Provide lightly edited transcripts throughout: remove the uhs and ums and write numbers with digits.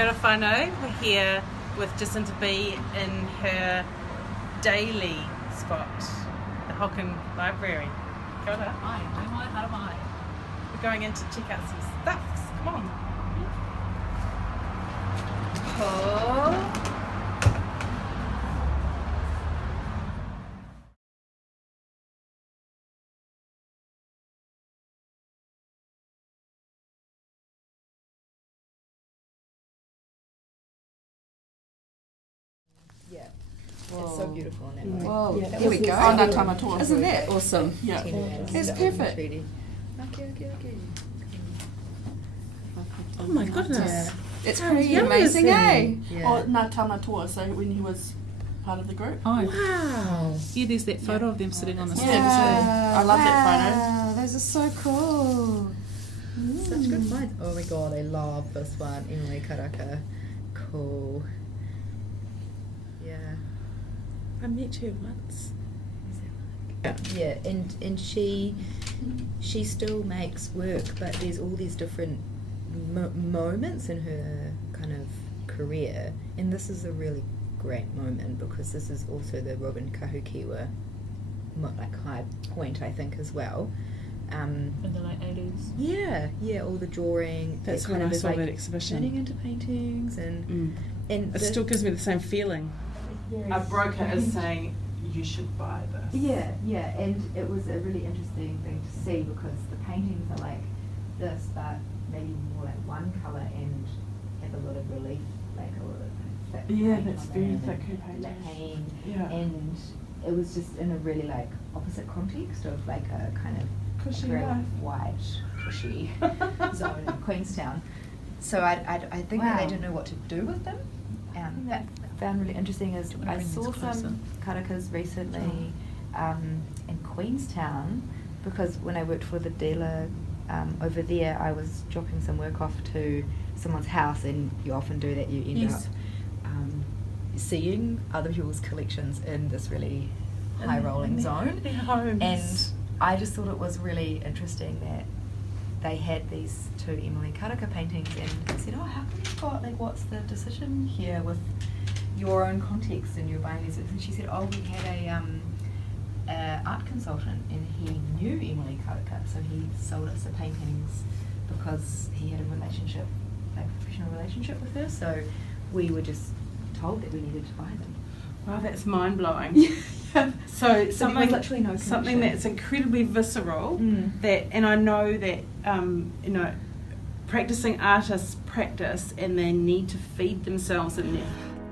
Kia ora whanau. We're here with Jacinta B in her daily spot, the Hocken Library. Kia ora. Hi. We're going in to check out some stuffs. Come on. Oh. Yeah. Whoa. It's so beautiful in that way. Whoa. Yeah, Here we go. Oh, no, Tamatoa. Isn't that awesome? Yeah. That's perfect. Okay. Oh my goodness. Yeah. It's pretty amazing, eh? Yeah. Oh, no, Tamatoa, so when he was part of the group. Oh. Wow. Yeah, there's that photo of them sitting on the steps. I love that Wow, those are so cool. Such good finds. Oh my god, I love this one. Emily Karaka. Cool. Yeah. I met her once. Yeah, and she still makes work, but there's all these different moments in her kind of career, and this is a really great moment because this is also the Robin Kahukiwa like high point, I think, as well. In the late 80s. Yeah, all the drawing. That's kind when of I is saw like that exhibition. turning into paintings and It still gives me the same feeling. A broker is saying, you should buy this. Yeah, and it was a really interesting thing to see because the paintings are like this, but maybe more like one colour and have a lot of relief, like a lot of thick paint that's on very them thick and paint. Yeah. And it was just in a really like opposite context of like a kind of Cushy very life. white, cushy zone in Queenstown. So I think that they didn't know what to do with them. That I found really interesting is I saw some karakas recently in Queenstown because when I worked for the dealer over there, I was dropping some work off to someone's house, and you often do that. You end up seeing other people's collections in this really high-rolling zone. And I just thought it was really interesting that they had these two Emily Karaka paintings, and I said, oh, how come you've got, like, what's the decision here with your own context and you're buying these? And she said, oh, we had a art consultant and he knew Emily Karaka, so he sold us the paintings because he had a relationship, like a professional relationship with her, so we were just told that we needed to buy them. Wow, that's mind-blowing. So something literally no something connection. that's incredibly visceral. That, and I know that practicing artists practice, and they need to feed themselves in there.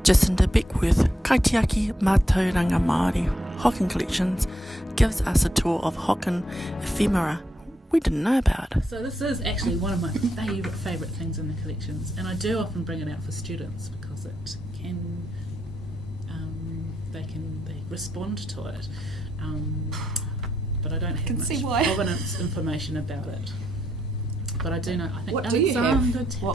Jacinta Beckwith, Kaitiaki Mātauranga Māori, Hocken Collections, gives us a tour of Hocken ephemera we didn't know about. So this is actually one of my favourite things in the collections, and I do often bring it out for students because it can they respond to it, but I don't have much provenance information about it. But I do know. I think What do you have?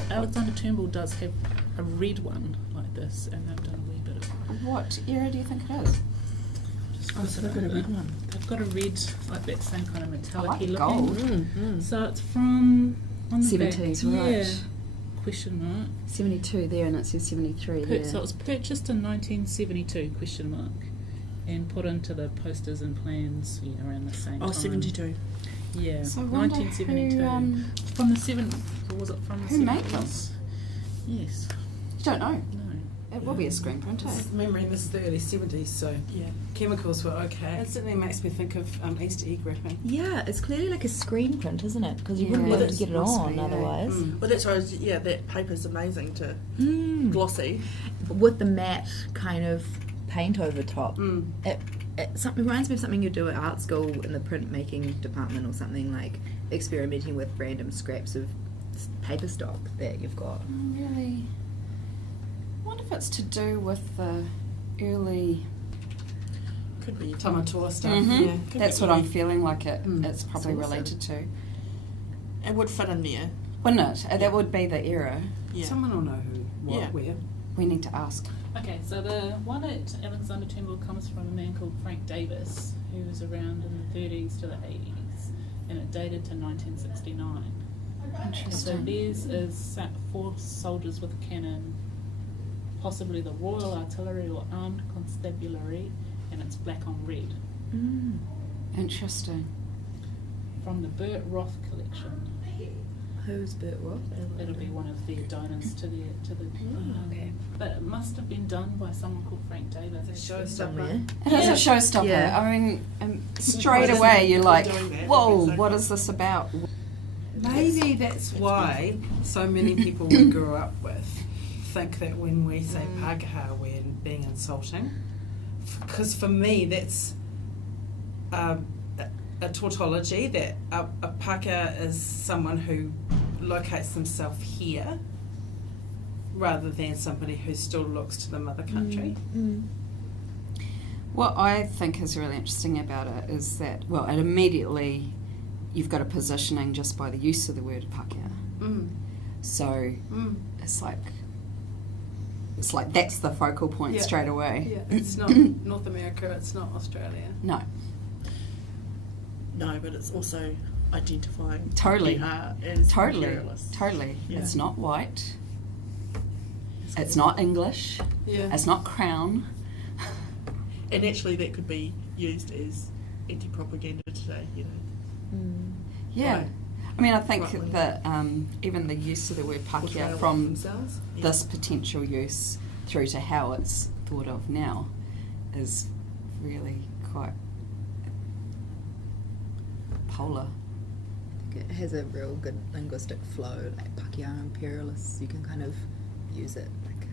Alexander Turnbull does have a red one like this, and they've done a wee bit of. What era do you think it is? They've got a red one. They've got a red, like that same kind of metallic-y looking. Gold. So it's from on the 70s, back. right. Yeah. Question mark. 72 there, and it says 73 there. So it was purchased in 1972, question mark, and put into the posters and plans around the same time. 72. Yeah, So I wonder 1972. who, from the 70s, or was it from the 70s? who made this? Yes. You don't know. No. It will be a screen print, eh? Remembering this is the early 70s, so Yeah. chemicals were okay. It certainly makes me think of Easter egg wrapping. Yeah, it's clearly like a screen print, isn't it? Because you Yeah. wouldn't be able to It get it must on be, yeah. otherwise. Well, that's why, that paper's amazing to glossy. With the matte kind of paint over top. It reminds me of something you do at art school in the printmaking department or something, like experimenting with random scraps of paper stock that you've got. Really? I wonder if it's to do with the early... Could be Tamatoa stuff. Mhm. Yeah, could That's be what I'm early. feeling like it's It's probably awesome. related to. It would fit in there. Wouldn't it? That would be the era. Yeah. Someone will know where. We need to ask. Okay, so the one at Alexander Turnbull comes from a man called Frank Davis, who was around in the 30s to the 80s, and it dated to 1969. So Interesting. theirs is 4 soldiers with a cannon, possibly the Royal Artillery or Armed Constabulary, and it's black on red. Interesting. From the Burt Roth collection. Who's Burt Roth? It'll be one of their donors to the. Okay. But it must have been done by someone called Frank Davis. Showstopper. It is a showstopper. Yeah. I mean, straight away you're like, whoa, what is this about? Maybe that's why so many people we grew up with think that when we say Pākehā we're being insulting. Because for me that's a tautology, that a Pākehā is someone who locates themselves here rather than somebody who still looks to the mother country. What I think is really interesting about it is that, well, it immediately, you've got a positioning just by the use of the word Pākehā. So it's like that's the focal point straight away. Yeah, it's not North America, it's not Australia. No, No, but it's also identifying Totally. as totally, imperialist. totally. Yeah. It's not white. It's not English. Yeah. It's not crown. And actually that could be used as anti-propaganda today, you know. Yeah. Right. I mean, I think Rightly. that even the use of the word Pākehā Portrayal of from themselves. Yeah. this potential use through to how it's thought of now is really quite polar. It has a real good linguistic flow, like Pākehā imperialists. You can kind of use it like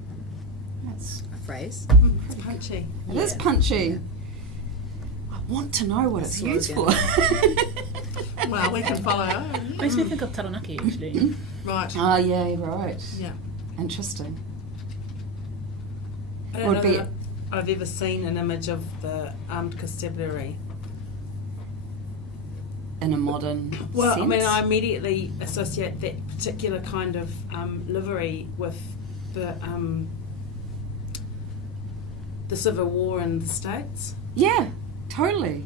It's, a phrase. It's punchy. it is punchy. I want to know what it's used for. Well, we can follow. Makes me think of Taranaki actually. Right. Ah, yeah, right. Yeah. Interesting. I don't Would know be- that I've ever seen an image of the armed constabulary. In a modern Well, sense. I mean, I immediately associate that particular kind of livery with the Civil War in the States, Yeah, totally.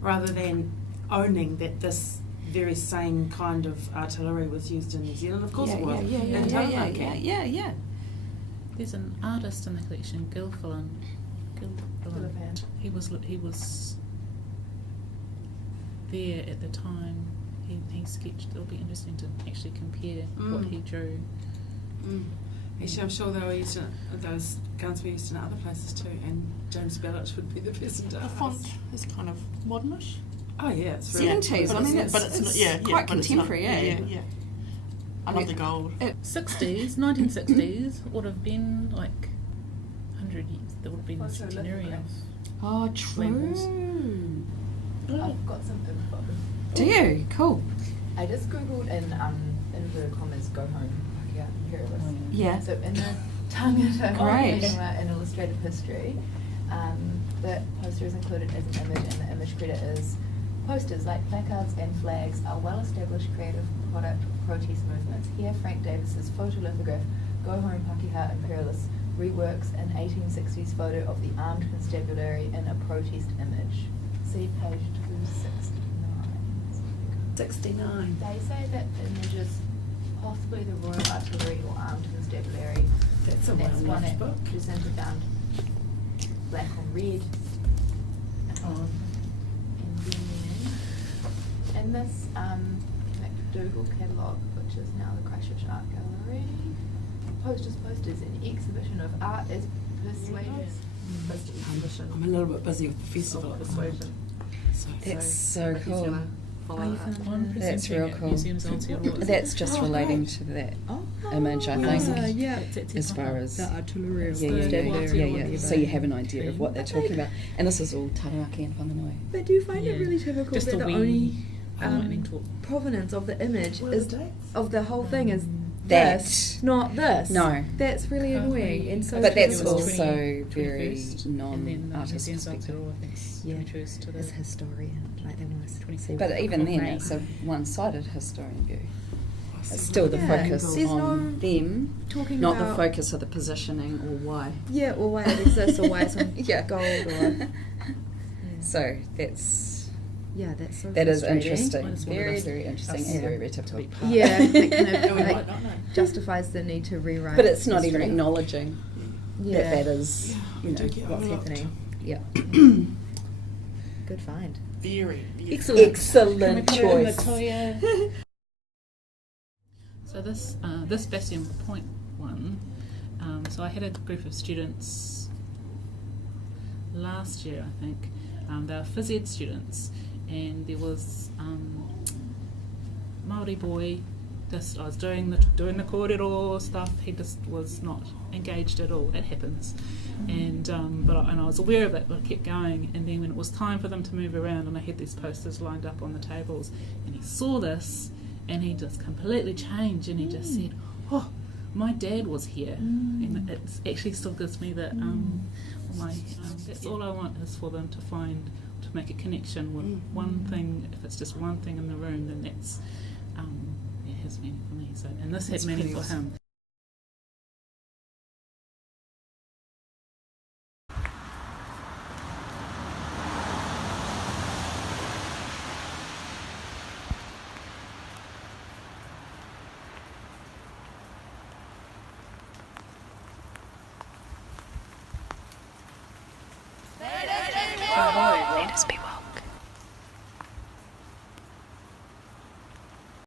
rather than owning that this very same kind of artillery was used in New Zealand. Of course yeah, it was. Yeah, in Taranaki. yeah. There's an artist in the collection, Gilfillan. He was there at the time. He sketched. It'll be interesting to actually compare what he drew. Actually, I'm sure they were used in, those guns were used in other places too, and James Bellich would be the person to The ask. font is kind of modernish. Oh yeah, it's really 70s. I mean, it's- it's quite but it's contemporary, not, eh? Yeah. I love the gold. 60s, 1960s would have been like 100 years. That would have been the Also centenary of. Oh, true. Labels. I've got some info. Do you? Cool. I just googled in inverted commas "go home Pākehā imperialist." Yeah. So in the Tangata Great. ephemera in illustrated history, the poster is included as an image, and the image credit is posters like placards and flags are well-established creative product of protest movements. Here, Frank Davis's photolithograph "Go Home Pākehā Imperialists" reworks an 1860s photo of the armed constabulary in a protest image. See page 269. 69. They say that the image is possibly the Royal Artillery or Armed Constabulary. That's a That's one well-known that book. Jacinta found black on red. And then in this McDougall catalogue, which is now the Christchurch Art Gallery, posters and exhibition of art is persuaders. I'm a little bit busy with the festival at the moment. That's so cool. I'm That's presenting real at cool. Museums Aotearoa. That's just relating to that image, I think. Yeah, As far as the artillery. yeah. So you have an idea of what they're talking about. And this is all Taranaki and Whanganui. But do you find Yeah. it really typical Just that the the wee only lightning talk. provenance of the image What are is the dates? of the whole thing is That. this, not this? No. That's really annoying and so But that's trivial. also very 21st, and then non-artist Museums perspective. Aotearoa, I think, is Yeah. 21st to the. As historian, like they want to see. But what even then, great. it's a one-sided historian view. It's still the Yeah, focus there's on no them, talking not the about focus of the positioning or why. Yeah, or why it exists, or why it's on Yeah. gold, or So that's Yeah, that's so That is frustrating. I interesting. just wanted Very, us- very interesting us and very, to very be typical. part. Yeah, that kind And we of might not know. justifies the need to rewrite. But it's not even history. acknowledging Yeah. that is, you know, What's happening? yeah. Good find. Very, very Excellent. Excellent Can we put it in the choice. Toya? So this Bastion Point one, so I had a group of students last year, I think. They were phys ed students, and there was Māori boy. I was doing the kōrero stuff. He just was not engaged at all. It happens, and I was aware of it, but I kept going. And then when it was time for them to move around, and I had these posters lined up on the tables, and he saw this, and he just completely changed, and he just said, "Oh, my dad was here," and it actually still gives me that. That's all I want is for them to make a connection with one thing. If it's just one thing in the room, then that's. It has meaning for me. So, and this had meaning for him.